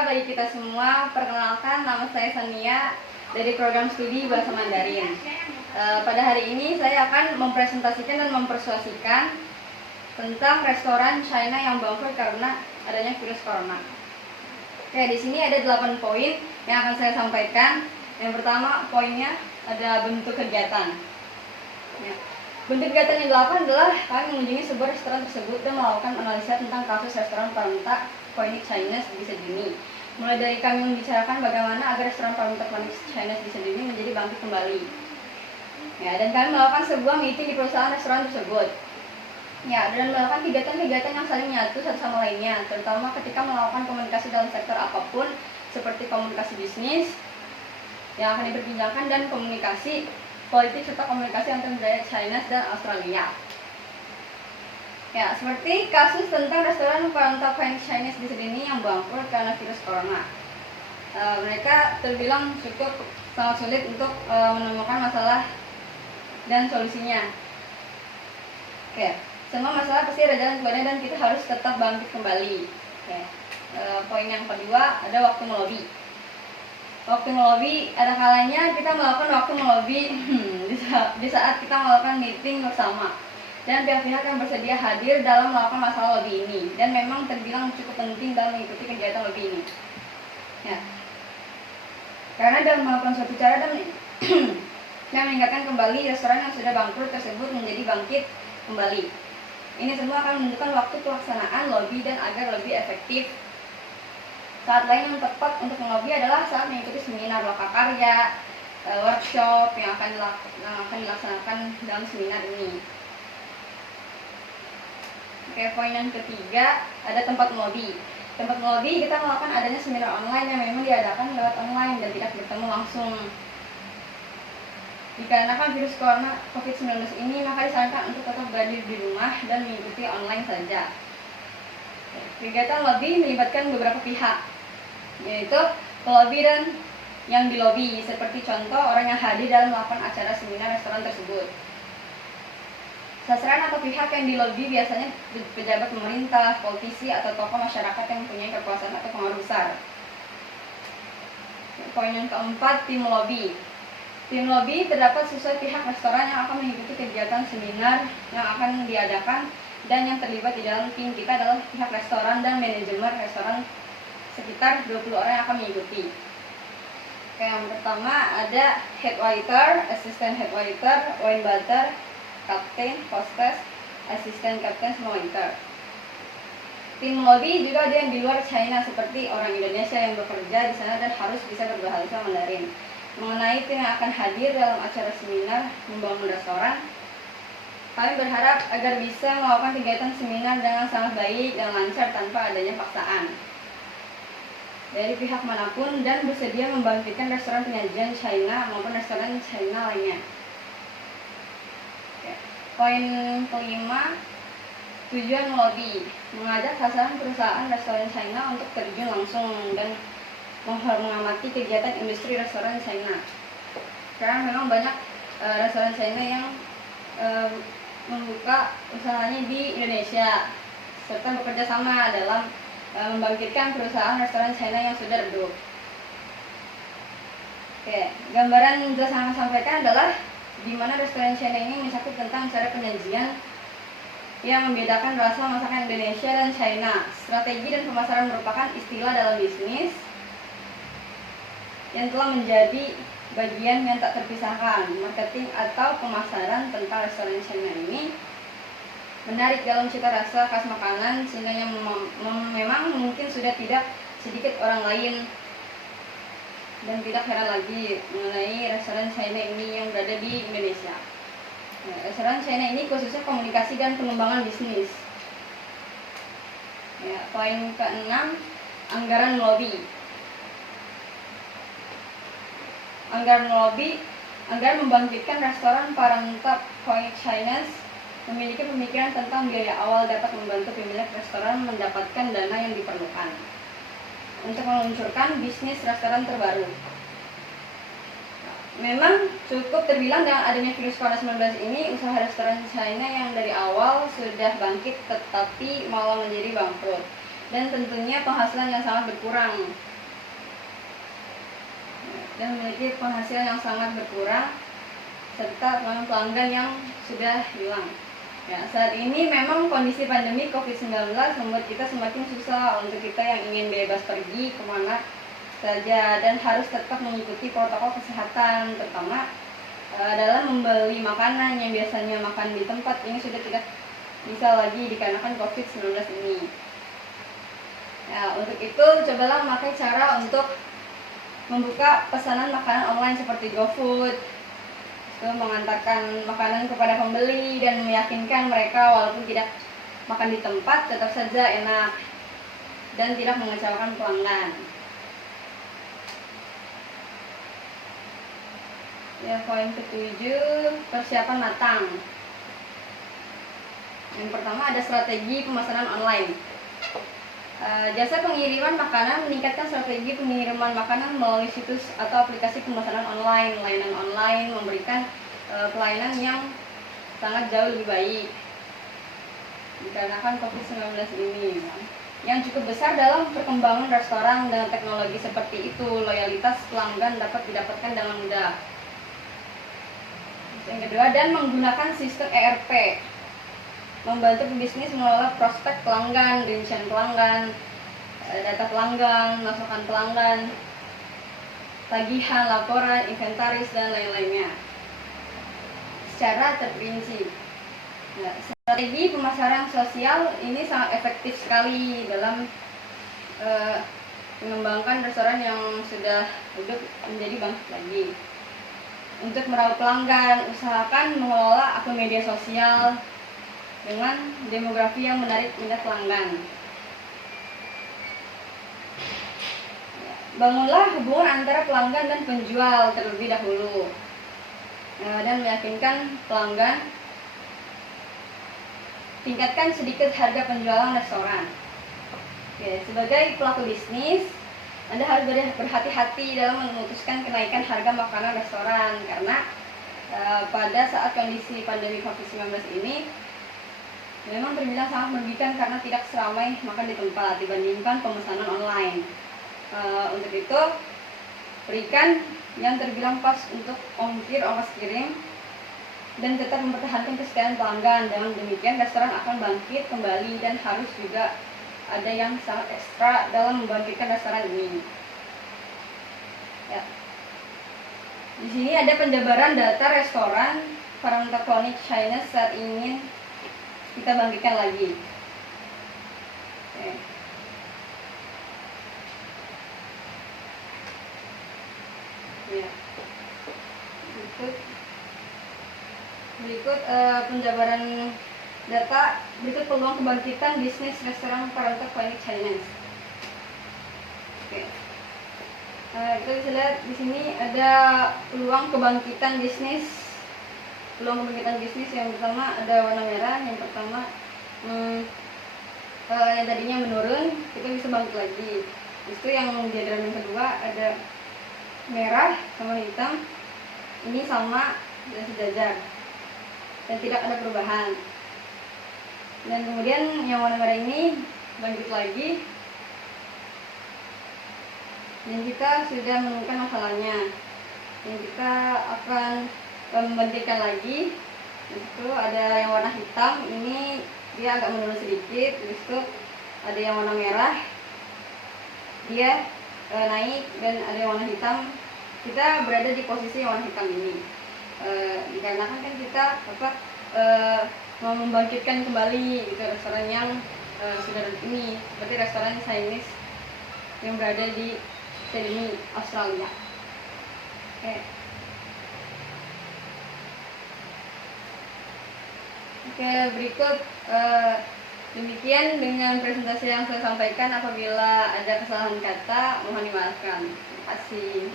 Bagi kita semua, perkenalkan nama saya Sania dari program studi Bahasa Mandarin. Pada hari ini saya akan mempresentasikan dan mempersuasikan tentang restoran China yang bangkrut karena adanya virus corona. Oke, di sini ada 8 poin yang akan saya sampaikan. Yang pertama, poinnya ada bentuk kegiatan. Ya. Bentuk kegiatan yang 8 adalah kami mengunjungi sebuah restoran tersebut dan melakukan analisa tentang kasus restoran Phoenix Chinese di Sydney. Mulai dari kami membicarakan bagaimana agar restoran Phoenix Chinese di Sydney menjadi bangkit kembali. Ya, dan kami melakukan sebuah meeting di perusahaan restoran tersebut. Ya, dan melakukan kegiatan-kegiatan yang saling menyatu satu sama lainnya, terutama ketika melakukan komunikasi dalam sektor apapun, seperti komunikasi bisnis yang akan diperbincangkan dan komunikasi politik serta komunikasi antar budaya China dan Australia. Ya, seperti kasus tentang restoran Phoenix Chinese di Sydney yang bangkrut karena virus corona. Mereka terbilang cukup sangat sulit untuk menemukan masalah dan solusinya. Oke, semua masalah pasti ada jalan keluarnya dan kita harus tetap bangkit kembali. Oke. Poin yang kedua ada waktu melobi. Waktu melobi, ada kalanya kita melakukan waktu melobi di saat kita melakukan meeting bersama dan pihak-pihak yang bersedia hadir dalam melakukan masalah lobby ini, dan memang terbilang cukup penting dalam mengikuti kegiatan lobby ini. Ya. Karena dalam melakukan suatu cara dan yang meningkatkan kembali restoran yang sudah bangkrut tersebut menjadi bangkit kembali. Ini semua akan menentukan waktu pelaksanaan lobby dan agar lebih efektif. Saat lain yang tepat untuk melobi adalah saat mengikuti seminar lokakarya, workshop yang akan dilaksanakan dalam seminar ini. Oke, poin yang ketiga ada tempat melobi. Tempat melobi kita melakukan adanya seminar online yang memang diadakan lewat online dan tidak bertemu langsung. Dikarenakan virus corona COVID-19 ini, maka disarankan untuk tetap berada di rumah dan mengikuti online saja. Kegiatan lobby melibatkan beberapa pihak, yaitu pelobi dan yang dilobi, seperti contoh orang yang hadir dalam melakukan acara seminar restoran tersebut. Sasaran atau pihak yang dilobi biasanya pejabat pemerintah, politisi, atau tokoh masyarakat yang mempunyai kekuasaan atau pengaruh besar. Poin yang keempat, tim lobby. Tim lobby terdapat sesuai pihak restoran yang akan mengikuti kegiatan seminar yang akan diadakan, dan yang terlibat di dalam tim kita adalah pihak restoran dan manajemen restoran sekitar 20 orang yang akan mengikuti. Oke, yang pertama ada head waiter, assistant head waiter, wine butter, captain, hostess, assistant captain, semua waiter. Tim lobby juga ada yang di luar China, seperti orang Indonesia yang bekerja di sana dan harus bisa berbahasa Mandarin. Mengenai tim yang akan hadir dalam acara seminar membangun restoran, kami berharap agar bisa melakukan kegiatan seminar dengan sangat baik dan lancar tanpa adanya paksaan dari pihak manapun, dan bersedia membangkitkan restoran penyajian China maupun restoran China lainnya. Oke. Poin kelima, tujuan lobby. Mengajak sasaran perusahaan restoran China untuk terjun langsung dan mengamati kegiatan industri restoran China. Karena memang banyak restoran China yang membuka usahanya di Indonesia serta bekerja sama dalam membangkitkan perusahaan restoran China yang sudah redup. Oke, gambaran yang jelas yang akan sampaikan adalah di mana restoran China ini mencakup tentang cara penyajian yang membedakan rasa masakan Indonesia dan China. Strategi dan pemasaran merupakan istilah dalam bisnis yang telah menjadi bagian yang tak terpisahkan. Marketing atau pemasaran tentang restoran China ini menarik dalam cita rasa khas makanan sehingga yang memang mungkin sudah tidak sedikit orang lain, dan tidak heran lagi mengenai restoran China ini yang berada di Indonesia. Nah, restoran China ini khususnya komunikasi dan pengembangan bisnis. Ya, poin ke-6, anggaran lobby. Anggaran lobby, anggaran membangkitkan restoran Phoenix Chinese memiliki pemikiran tentang biaya awal dapat membantu pemilik restoran mendapatkan dana yang diperlukan untuk meluncurkan bisnis restoran terbaru. Memang cukup terbilang dengan adanya virus corona-19 ini, usaha restoran China yang dari awal sudah bangkit tetapi malah menjadi bangkrut. dan tentunya penghasilan yang sangat berkurang, serta pelanggan yang sudah hilang. Ya, saat ini memang kondisi pandemi COVID-19 membuat kita semakin susah untuk kita yang ingin bebas pergi kemana saja dan harus tetap mengikuti protokol kesehatan, terutama dalam membeli makanan yang biasanya makan di tempat ini sudah tidak bisa lagi dikarenakan COVID-19 ini. Ya, untuk itu cobalah memakai cara untuk membuka pesanan makanan online seperti GoFood, mengantarkan makanan kepada pembeli dan meyakinkan mereka walaupun tidak makan di tempat tetap saja enak dan tidak mengecewakan pelanggan. Ya, poin ke-7, persiapan matang. Yang pertama ada strategi pemesanan online. Jasa pengiriman makanan meningkatkan strategi pengiriman makanan melalui situs atau aplikasi pemesanan online. Layanan online memberikan pelayanan yang sangat jauh lebih baik dikarenakan COVID-19 ini, yang cukup besar dalam perkembangan restoran dengan teknologi seperti itu. Loyalitas pelanggan dapat didapatkan dengan mudah. Yang kedua, dan menggunakan sistem ERP, membantu pebisnis mengelola prospek pelanggan, rincian pelanggan, data pelanggan, masukan pelanggan, tagihan, laporan, inventaris, dan lain-lainnya secara terperinci. Nah, strategi pemasaran sosial ini sangat efektif sekali dalam mengembangkan restoran yang sudah hidup menjadi bangkit lagi. Untuk meraup pelanggan, usahakan mengelola akun media sosial dengan demografi yang menarik minat pelanggan. Bangunlah hubungan antara pelanggan dan penjual terlebih dahulu, dan meyakinkan pelanggan. Tingkatkan sedikit harga penjualan restoran. Oke, sebagai pelaku bisnis, Anda harus berhati-hati dalam memutuskan kenaikan harga makanan restoran karena pada saat kondisi pandemi COVID-19 ini memang terbilang sangat merugikan karena tidak seramai makan di tempat dibandingkan pemesanan online. Untuk itu, berikan yang terbilang pas untuk ongkos kirim dan tetap mempertahankan kesetiaan pelanggan. Dengan demikian, restoran akan bangkit kembali dan harus juga ada yang sangat ekstra dalam membangkitkan restoran ini. Ya. Di sini ada penjabaran data restoran Farangtoconic China saat ingin kita bangkitkan lagi. Oke. Ya. Berikut penjabaran data, berikut peluang kebangkitan bisnis restoran Farangtoconic China. Oke. Kita bisa lihat di sini ada peluang kebangkitan bisnis. Peluang kebangkitan bisnis yang pertama ada warna merah. Yang pertama yang tadinya menurun, kita bisa bangkit lagi. Itu yang diagram yang kedua ada merah sama hitam. Ini sama dan sejajar dan tidak ada perubahan. Dan kemudian yang warna merah ini bangkit lagi dan kita sudah menemukan masalahnya dan kita akan membangkitkan lagi. Itu ada yang warna hitam, ini dia agak menurun sedikit. Itu ada yang warna merah, dia naik, dan ada yang warna hitam. Kita berada di posisi yang warna hitam ini dikarenakan kan kita mau membangkitkan kembali gitu, restoran yang sudah ini, seperti restoran Chinese yang berada di Sydney, Australia. Oke, berikut demikian dengan presentasi yang saya sampaikan. Apabila ada kesalahan kata, mohon dimaafkan. Terima kasih.